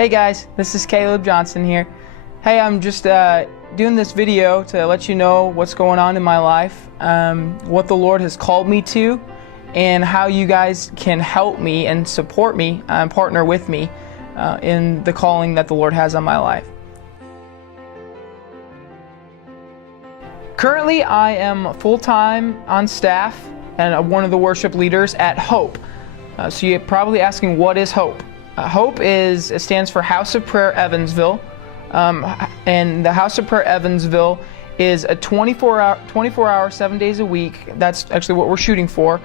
Hey guys, this is Caleb Johnson here. Hey, I'm just doing this video to let you know what's going on in my life, what the Lord has called me to, and how you guys can help me and support me and partner with me in the calling that the Lord has on my life. Currently, I am full-time on staff and one of the worship leaders at Hope. So you're probably asking, what is Hope? Hope it stands for House of Prayer Evansville, and the House of Prayer Evansville is a 24-hour, 7 days a week. That's actually what we're shooting for.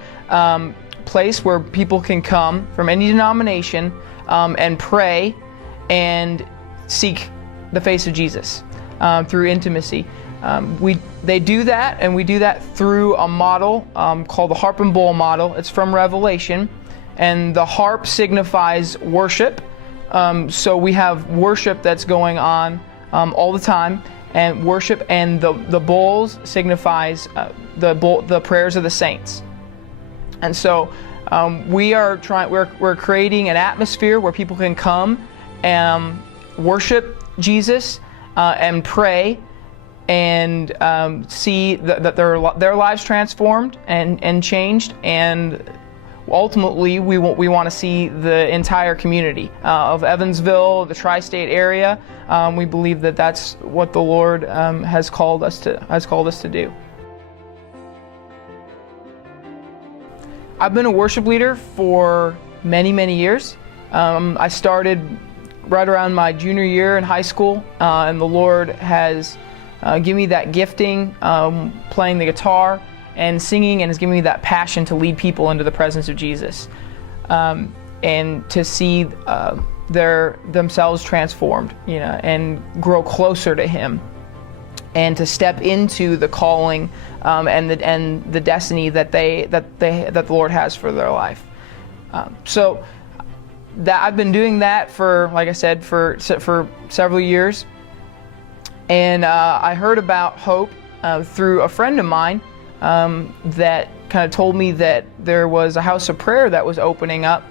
Place where people can come from any denomination and pray and seek the face of Jesus through intimacy. They do that, and we do that through a model called the harp and bowl model. It's from Revelation. And the harp signifies worship. So we have worship that's going on all the time, and worship, and the bowls signifies the prayers of the saints. And so we're creating an atmosphere where people can come and worship Jesus and pray and see that their lives transformed and changed, and ultimately, we want to see the entire community of Evansville, the tri-state area. We believe that that's what the Lord has called us to do. I've been a worship leader for many years. I started right around my junior year in high school, and the Lord has given me that gifting, playing the guitar and singing, and has given me that passion to lead people into the presence of Jesus, and to see themselves transformed, and grow closer to Him, and to step into the calling and the destiny that the Lord has for their life. So that I've been doing that for, like I said, for several years, and I heard about Hope through a friend of mine. That kind of told me that there was a house of prayer that was opening up,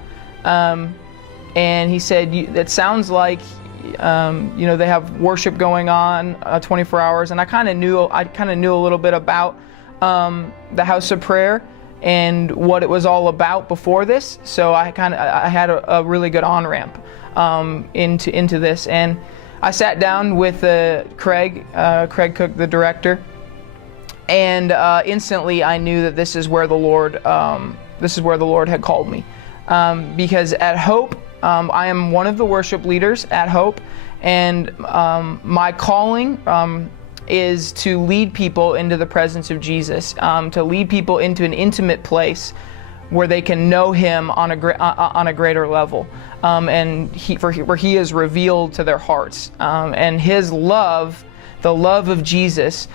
and he said, "It sounds like they have worship going on 24 hours." And I kind of knew a little bit about the house of prayer and what it was all about before this. So I had a really good on ramp into this, and I sat down with Craig Cook, the director. And instantly, I knew that this is where the Lord had called me, because at Hope, I am one of the worship leaders at Hope, and my calling is to lead people into the presence of Jesus, to lead people into an intimate place where they can know Him on a greater level, and where He is revealed to their hearts, and His love, the love of Jesus,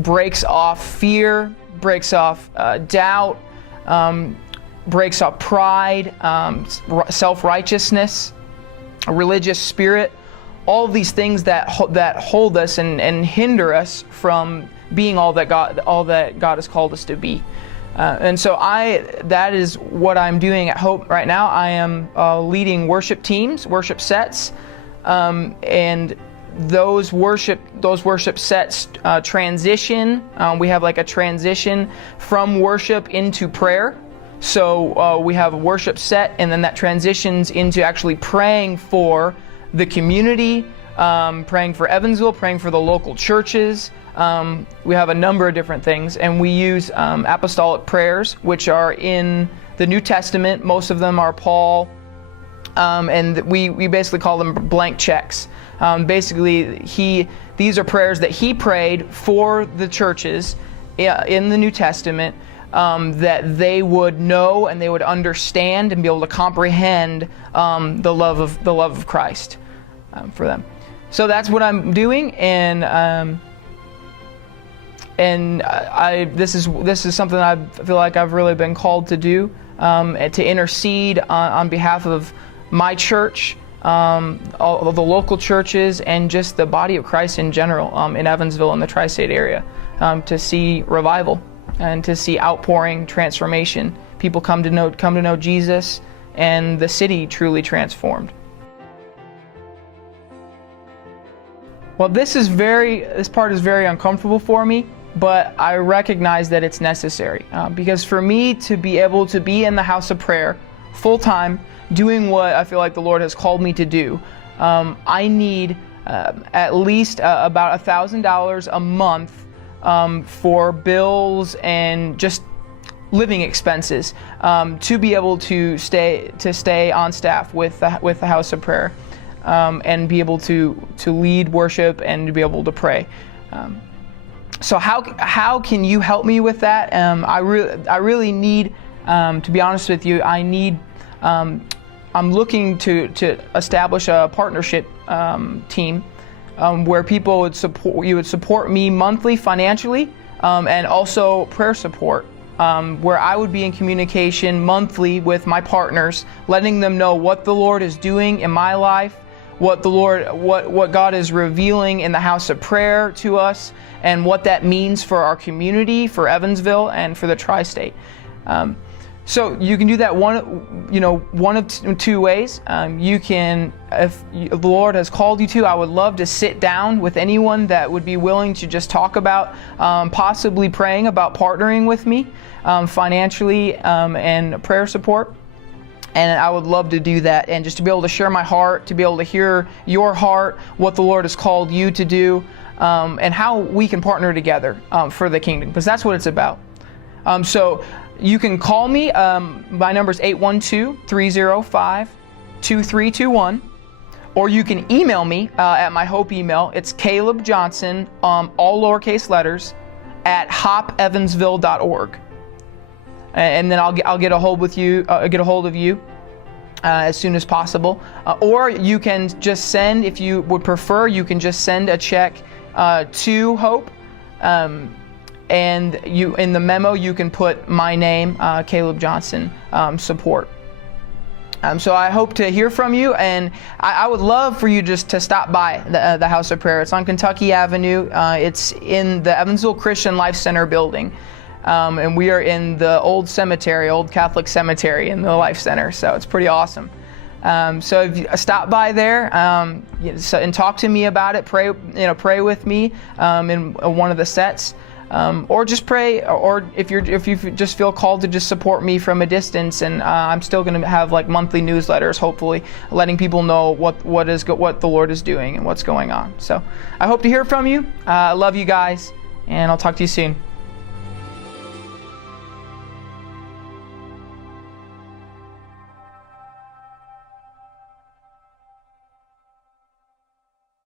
breaks off fear, breaks off doubt, breaks off pride, self-righteousness, a religious spirit, all these things that hold us and hinder us from being all that God has called us to be. And so that is what I'm doing at Hope right now. I am leading worship teams, worship sets, and those worship sets transition. We have like a transition from worship into prayer. So we have a worship set, and then that transitions into actually praying for the community, praying for Evansville, praying for the local churches. We have a number of different things, and we use apostolic prayers, which are in the New Testament. Most of them are Paul, and we basically call them blank checks. Basically, these are prayers that he prayed for the churches in the New Testament, that they would know and they would understand and be able to comprehend the love of Christ for them. So that's what I'm doing, and this is something I feel like I've really been called to do, to intercede on behalf of my church, all of the local churches, and just the body of Christ in general, in Evansville and the tri-state area, to see revival and to see outpouring transformation. People come to know Jesus, and the city truly transformed. Well, this part is very uncomfortable for me, but I recognize that it's necessary because for me to be able to be in the house of prayer full time, doing what I feel like the Lord has called me to do, I need at least about $1,000 a month for bills and just living expenses to be able to stay on staff with the house of prayer. And be able to lead worship and to be able to pray. So how can you help me with that? I really need, to be honest with you, I'm looking to establish a partnership team where you would support me monthly financially and also prayer support. Where I would be in communication monthly with my partners, letting them know what the Lord is doing in my life, what God is revealing in the house of prayer to us, and what that means for our community, for Evansville, and for the tri-state. So you can do that one of two ways. You can, if the Lord has called you to, I would love to sit down with anyone that would be willing to just talk about possibly praying about partnering with me financially and prayer support. And I would love to do that, and just to be able to share my heart, to be able to hear your heart, what the Lord has called you to do, and how we can partner together for the kingdom, because that's what it's about. So you can call me. My number is 812-305-2321, or you can email me at my Hope email. It's calebjohnson, all lowercase letters, at hopevansville.org. And then I'll get a hold of you as soon as possible. Or you can just send, if you would prefer, you can just send a check to Hope. And in the memo you can put my name, Caleb Johnson, support. So I hope to hear from you, and I would love for you just to stop by the House of Prayer. It's on Kentucky Avenue. It's in the Evansville Christian Life Center building. And we are in the old Catholic cemetery in the Life Center, so it's pretty awesome. So if you stop by there and talk to me about it, pray with me in one of the sets, or just pray, or if you just feel called to just support me from a distance, and I'm still going to have like monthly newsletters, hopefully letting people know what the Lord is doing and what's going on. So I hope to hear from you. I love you guys, and I'll talk to you soon.